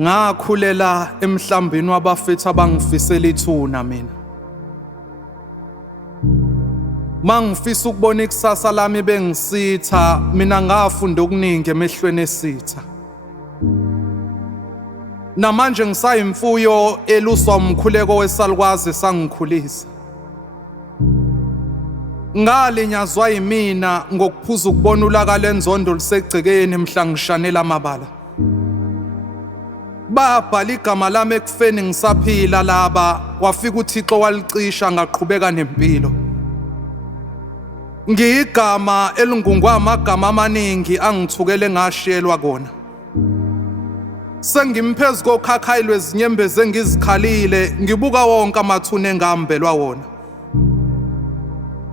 Ngakhulela emhlambini wabafethu abangifisela ithuna mina. Mangifisa ukubona ikusasa lami bengisitha, mina ngafunda okuningi emehlweni esitha. Namanje ngisayimfuyo eluswa umkhuleko wesalukwazi sangikhulisa. Ngalinyazwa yimina ngokuphuza ukubona ulaka lenzondo lisegcekeni mhla ngishanela amabala. Babhala igama lami ekufeni ngisaphila laba, wafika uThixo walicisha ngaqhubeka nempilo. Ngiyigama elingungwa amagama amaningi angithukele ngashiyelwa kona. Sengimphezu kokhakhayi lwezinyembezi engizikhalile, ngibuka wonke amathuna engihambelwa wona.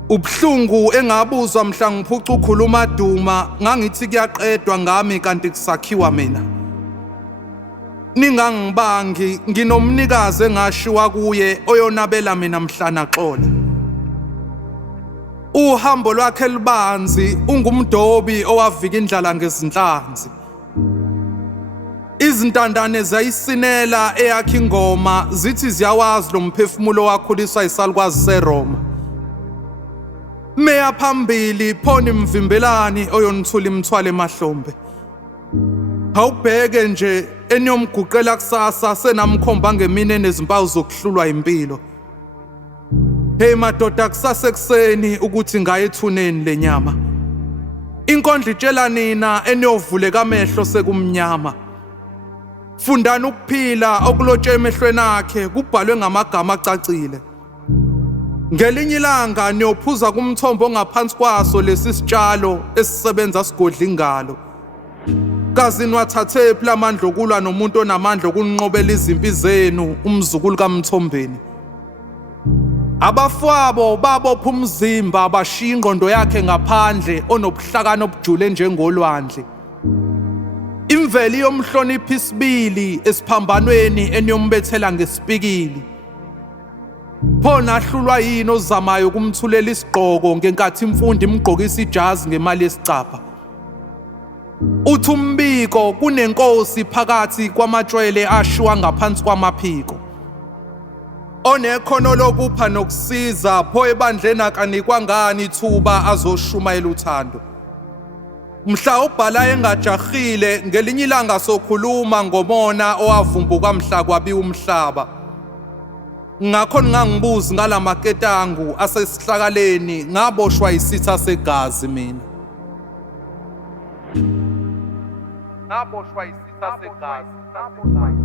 Ubuhlungu engabuzwa mhla ngiphuca ukhuluma duma, ngangithi kuyaqedwa ngami kanti kusakhiwa mina. Ningangibangi, nginomnikazi engashiwa kuye oyonabela mina mhla naxola. Uhambo lwakhe libanzi, ungumdobi owavika indlala ngezinhlanzi. Izintandane zayisinela eyakhe ingoma, zithi ziyawazi lo mphefumulo wakhuliswa isalukwazi seRoma. Meya phambili phoni mvimbelani oyonithula imithwalo emahlombe. Awubheke nje eniyomguqela kusasa senamkhomba ngemini enezimpawu zokuhlulwa impilo. Hey madoda, kusasekuseni ukuthi ngaye Ethuneni lenyama. Inkondlo itshela nina eniyovuleka amehlo sekumnyama. Fundani ukuphila okulotshe emehlweni akhe kubhalwe ngamagama acacile. Ngelinye ilanga niyophuza kumthombo ngaphansi kwaso lesi sitshalo esisebenza sigodla ingalo. Kazi niwathathe phela amandla okulwa nomuntu onamandla okunqobela izimpi zenu, umzukulu kaMthombeni. Abafowabo babopha umzimba bashiya ingqondo yakhe ngaphandle, onobuhlakani obujule njengolwandle. Imveli yomhlonipha isibili esiphambanweni eniyombethela ngesipikili. Phona ahlulwa yini ozamayo kumthulela isigqoko ngenkathi imfundo imgqokisa ijazi ngemali yesicapha. Uthi umbiko kunenkosi phakathi kwamatshwele ashiwa ngaphansi kwamaphiko. Onekhono lokupha nokusiza, pho ebandleni akanikwa ngani ithuba azoshumayela uthando. Mhla ubhala engajahile, ngelinye ilanga sokhuluma ngomona owavumbuka mhla kwabiwa umhlaba. Ngakho ngingangibuzi ngalamaketangu asesihlakaleni, ngaboshwa isitha segazi mina. Ngaboshwa isitha segazi.